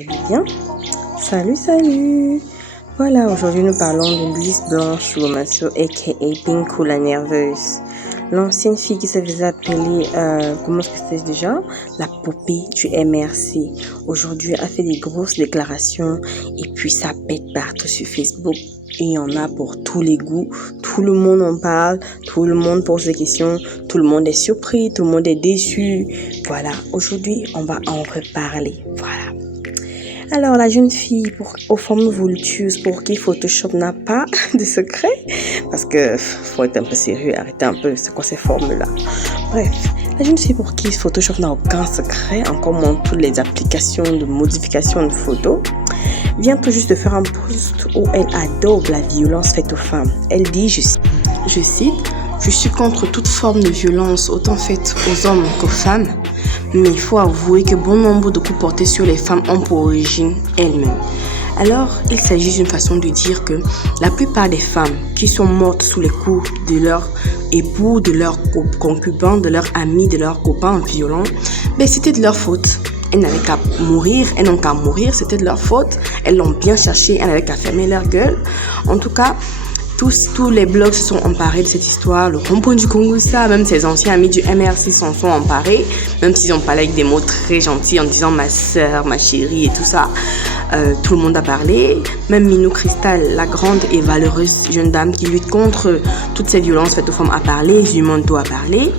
Bien. Salut. Voilà, aujourd'hui nous parlons de Louise Blanche Romasso, aka Pinkou la nerveuse. L'ancienne fille qui se faisait appeler, comment est-ce que c'était déjà? La poupée du MRC. Aujourd'hui, elle fait des grosses déclarations et puis ça pète partout sur Facebook. Il y en a pour tous les goûts, tout le monde en parle, tout le monde pose des questions, tout le monde est surpris, tout le monde est déçu. Voilà, aujourd'hui, on va en reparler. Voilà. Alors, la jeune fille aux formes voluptueuses pour qui Photoshop n'a pas de secret, parce que faut être un peu sérieux, arrêtez un peu, c'est quoi ces formes-là? Bref, la jeune fille pour qui Photoshop n'a aucun secret, encore moins toutes les applications de modification de photos, vient tout juste de faire un post où elle adore la violence faite aux femmes. Elle dit, je cite, je suis contre toute forme de violence, autant faite aux hommes qu'aux femmes. Mais il faut avouer que bon nombre de coups portés sur les femmes ont pour origine elles-mêmes. Alors, il s'agit d'une façon de dire que la plupart des femmes qui sont mortes sous les coups de leur époux, de leur concubin, de leur ami, de leur copain violent, c'était de leur faute. Elles n'avaient qu'à mourir, elles n'ont qu'à mourir, c'était de leur faute. Elles l'ont bien cherché, elles n'avaient qu'à fermer leur gueule. En tout cas, tous les blogs se sont emparés de cette histoire. Le rond-point du Congo, ça, même ses anciens amis du MRC s'en sont emparés, même s'ils ont parlé avec des mots très gentils en disant ma soeur, ma chérie et tout ça. Tout le monde a parlé. Même Minou Cristal, la grande et valeureuse jeune dame qui lutte contre toutes ces violences faites aux femmes, a parlé. Zumonto a parlé.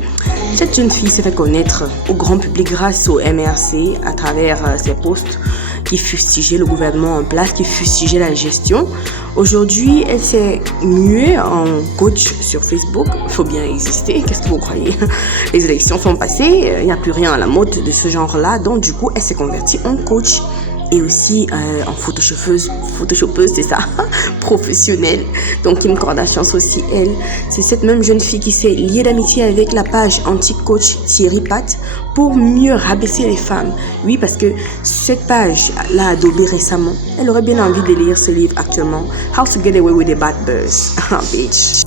Cette jeune fille s'est fait connaître au grand public grâce au MRC à travers ses posts qui fustigeaient le gouvernement en place, qui fustigeaient la gestion. Aujourd'hui, elle s'est muée en coach sur Facebook. Il faut bien exister, qu'est-ce que vous croyez? Les élections sont passées, il n'y a plus rien à la mode de ce genre-là. Donc du coup, elle s'est convertie en coach. Et aussi en photoshopeuse, c'est ça, professionnelle. Donc Kim Kardashian aussi, elle, c'est cette même jeune fille qui s'est liée d'amitié avec la page anti-coach Thierry Pat pour mieux rabaisser les femmes. Oui, parce que cette page l'a adobée récemment. Elle aurait bien envie de lire ce livre actuellement, How to Get Away with the Bad Boys. Bitch.